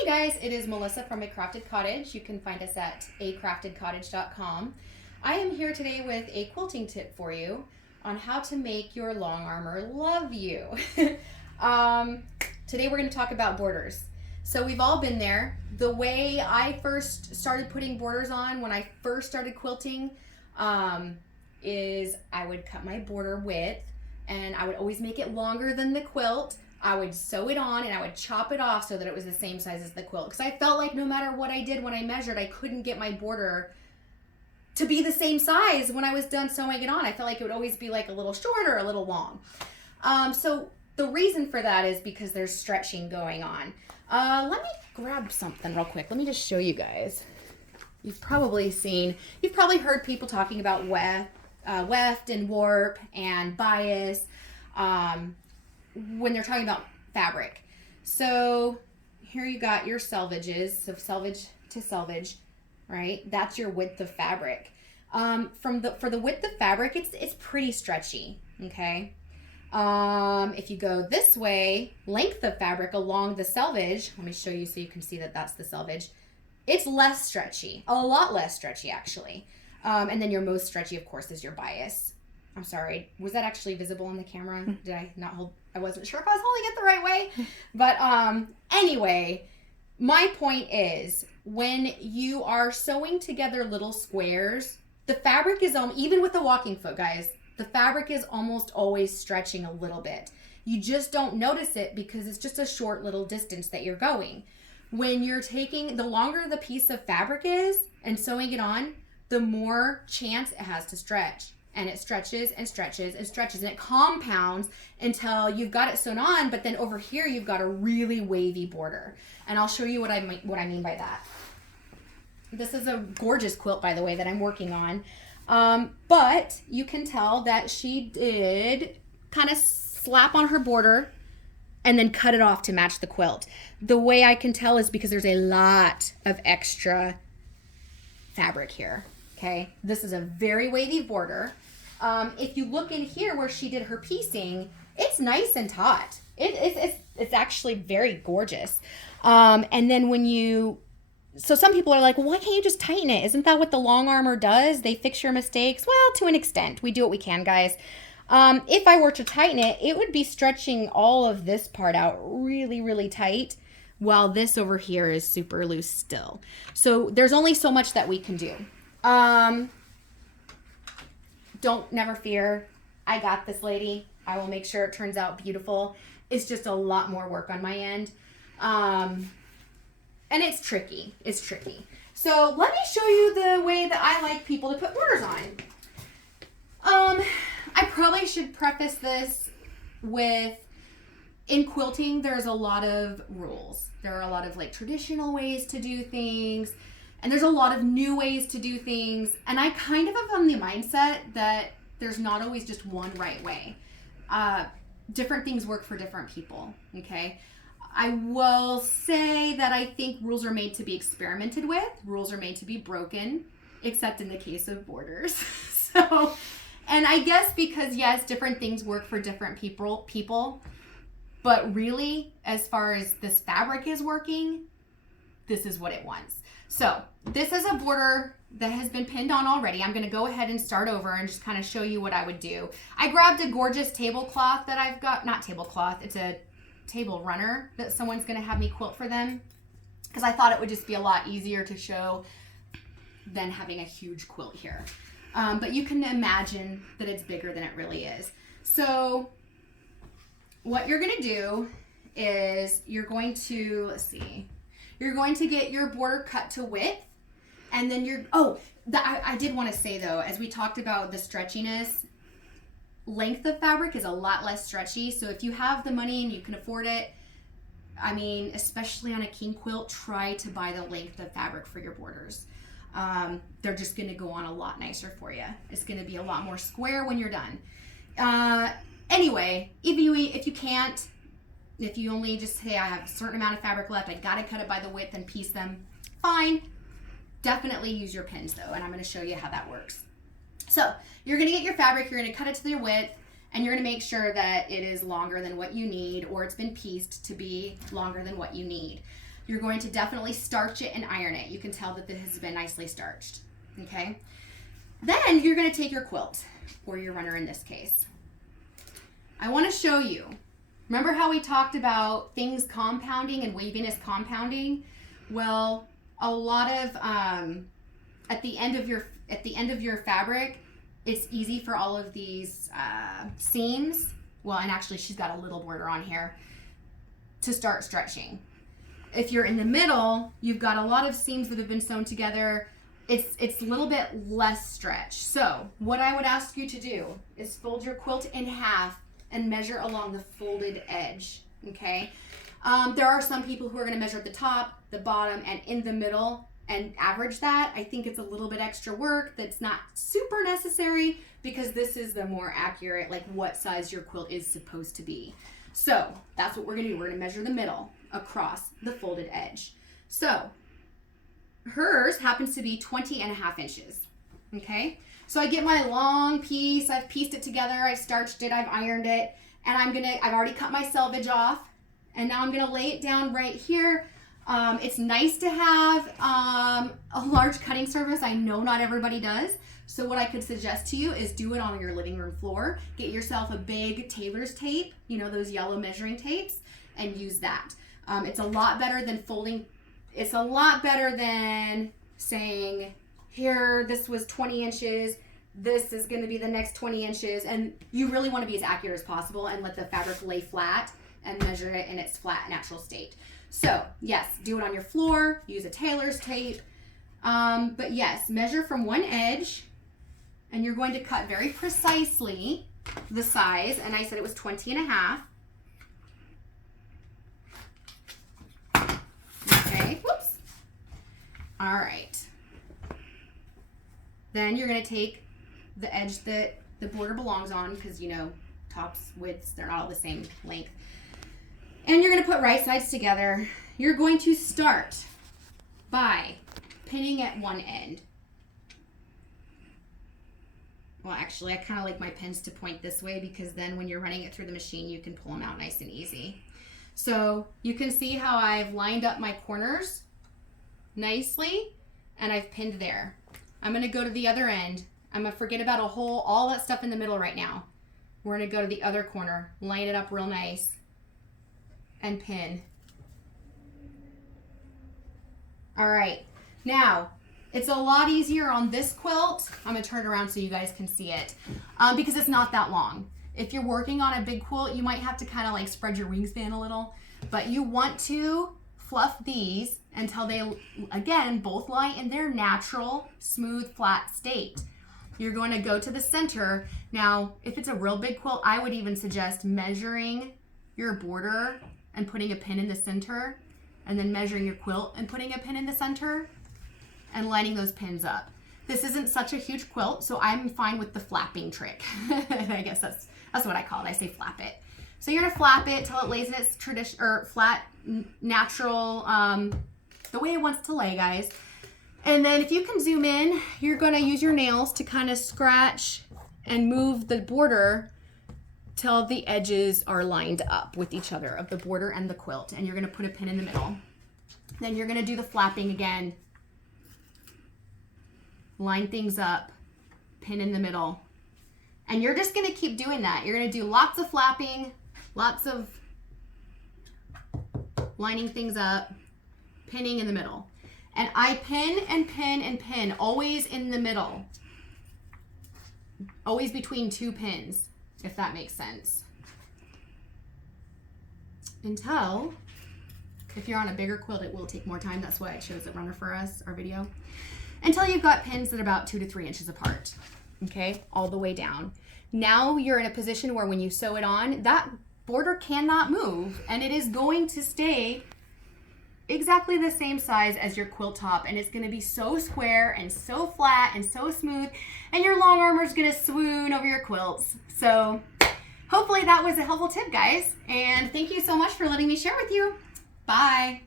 Hey guys, it is Melissa from A Crafted Cottage. You can find us at acraftedcottage.com. I am here today with a quilting tip for you on how to make your long armor love you. Today we're going to talk about borders. So we've all been there. The way I first started putting borders on when I first started quilting is I would cut my border width and I would always make it longer than the quilt. I would sew it on and I would chop it off so that it was the same size as the quilt. Because I felt like no matter what I did when I measured, I couldn't get my border to be the same size when I was done sewing it on. I felt like it would always be like a little short or a little long. So the reason for that is because there's stretching going on. Let me grab something real quick. Let me just show you guys. You've probably heard people talking about weft and warp and bias. When they're talking about fabric. So here you got your selvages, so selvage to selvage, right? That's your width of fabric. For the width of fabric, it's pretty stretchy, okay? If you go this way, length of fabric along the selvage, let me show you so you can see that that's the selvage. It's less stretchy, a lot less stretchy actually. And then your most stretchy, of course, is your bias. I'm sorry. Was that actually visible on the camera? Did I not hold? I wasn't sure if I was holding it the right way. But anyway, my point is when you are sewing together little squares, the fabric is, even with the walking foot, guys, the fabric is almost always stretching a little bit. You just don't notice it because it's just a short little distance that you're going. When you're taking, the longer the piece of fabric is and sewing it on, the more chance it has to stretch. And it stretches and stretches and stretches and it compounds until you've got it sewn on, but then over here you've got a really wavy border. And I'll show you what I mean by that. This is a gorgeous quilt, by the way, that I'm working on. But you can tell that she did kind of slap on her border and then cut it off to match the quilt. The way I can tell is because there's a lot of extra fabric here. Okay, this is a very wavy border. If you look in here where she did her piecing, it's nice and taut. It's actually very gorgeous. And then so some people are like, well, why can't you just tighten it? Isn't that what the long armor does? They fix your mistakes. Well, to an extent, we do what we can, guys. If I were to tighten it, it would be stretching all of this part out really, really tight, while this over here is super loose still. So there's only so much that we can do. Never fear. I got this, lady. I will make sure it turns out beautiful. It's just a lot more work on my end. And it's tricky. It's tricky. So let me show you the way that I like people to put borders on. I probably should preface this with, in quilting, there's a lot of rules. There are a lot of like traditional ways to do things. And there's a lot of new ways to do things. And I kind of am on the mindset that there's not always just one right way. Different things work for different people, okay? I will say that I think rules are made to be experimented with. Rules are made to be broken, except in the case of borders. So, and I guess because, yes, different things work for different people. But really, as far as this fabric is working, this is what it wants. So this is a border that has been pinned on already. I'm going to go ahead and start over and just kind of show you what I would do. I grabbed a gorgeous tablecloth that I've got, not tablecloth, it's a table runner that someone's going to have me quilt for them because I thought it would just be a lot easier to show than having a huge quilt here. But you can imagine that it's bigger than it really is. So what you're going to do is you're going to, you're going to get your border cut to width, and then I did want to say though, as we talked about the stretchiness, length of fabric is a lot less stretchy. So if you have the money and you can afford it, I mean, especially on a king quilt, try to buy the length of fabric for your borders. They're just going to go on a lot nicer for you. It's going to be a lot more square when you're done. Anyway, if you can't, if you only just say, I have a certain amount of fabric left, I gotta cut it by the width and piece them, fine. Definitely use your pins though, and I'm gonna show you how that works. So you're gonna get your fabric, you're gonna cut it to your width, and you're gonna make sure that it is longer than what you need, or it's been pieced to be longer than what you need. you're going to definitely starch it and iron it. You can tell that this has been nicely starched, okay? Then you're gonna take your quilt, or your runner in this case. I wanna show you, remember how we talked about things compounding and waviness compounding? Well, a lot of, at the end of your fabric, it's easy for all of these seams, well, and actually she's got a little border on here, to start stretching. If you're in the middle, you've got a lot of seams that have been sewn together. It's a little bit less stretch. So what I would ask you to do is fold your quilt in half and measure along the folded edge, okay? There are some people who are gonna measure at the top, the bottom, and in the middle and average that. I think it's a little bit extra work that's not super necessary, because this is the more accurate, like what size your quilt is supposed to be. So that's what we're gonna do. We're gonna measure the middle across the folded edge. So hers happens to be 20.5 inches, okay? So I get my long piece, I've pieced it together, I've starched it, I've ironed it, and I've already cut my selvage off, and now I'm gonna lay it down right here. It's nice to have a large cutting surface. I know not everybody does. So what I could suggest to you is do it on your living room floor. Get yourself a big tailor's tape, you know, those yellow measuring tapes, and use that. It's a lot better than folding. It's a lot better than saying, here, this was 20 inches. This is going to be the next 20 inches. And you really want to be as accurate as possible and let the fabric lay flat and measure it in its flat, natural state. So yes, do it on your floor, use a tailor's tape. But yes, measure from one edge, and you're going to cut very precisely the size. And I said it was 20.5. Okay, whoops. All right. Then you're gonna take the edge that the border belongs on, because you know, tops, widths, they're not all the same length. And you're gonna put right sides together. You're going to start by pinning at one end. Well, actually, I kind of like my pins to point this way, because then when you're running it through the machine, you can pull them out nice and easy. So you can see how I've lined up my corners nicely, and I've pinned there. I'm gonna go to the other end. I'm gonna forget about all that stuff in the middle right now. We're gonna go to the other corner, line it up real nice, and pin. All right, now, it's a lot easier on this quilt. I'm gonna turn it around so you guys can see it, because it's not that long. If you're working on a big quilt, you might have to kind of like spread your wingspan a little, but you want to fluff these until they, again, both lie in their natural, smooth, flat state. You're going to go to the center. Now, if it's a real big quilt, I would even suggest measuring your border and putting a pin in the center, and then measuring your quilt and putting a pin in the center, and lining those pins up. This isn't such a huge quilt, so I'm fine with the flapping trick. I guess that's what I call it. I say flap it. So you're gonna flap it till it lays in its flat, natural, the way it wants to lay, guys. And then if you can zoom in, you're gonna use your nails to kind of scratch and move the border till the edges are lined up with each other of the border and the quilt. And you're gonna put a pin in the middle. Then you're gonna do the flapping again. Line things up, pin in the middle. And you're just gonna keep doing that. You're gonna do lots of flapping, lots of lining things up, pinning in the middle. And I pin and pin and pin, always in the middle. Always between two pins, if that makes sense. Until, if you're on a bigger quilt, it will take more time. That's why I chose a runner for us, our video. Until you've got pins that are about 2 to 3 inches apart, okay, all the way down. Now you're in a position where when you sew it on, that border cannot move, and it is going to stay exactly the same size as your quilt top, and it's going to be so square and so flat and so smooth, and your long armor is going to swoon over your quilts. So hopefully that was a helpful tip, guys, and thank you so much for letting me share with you. Bye.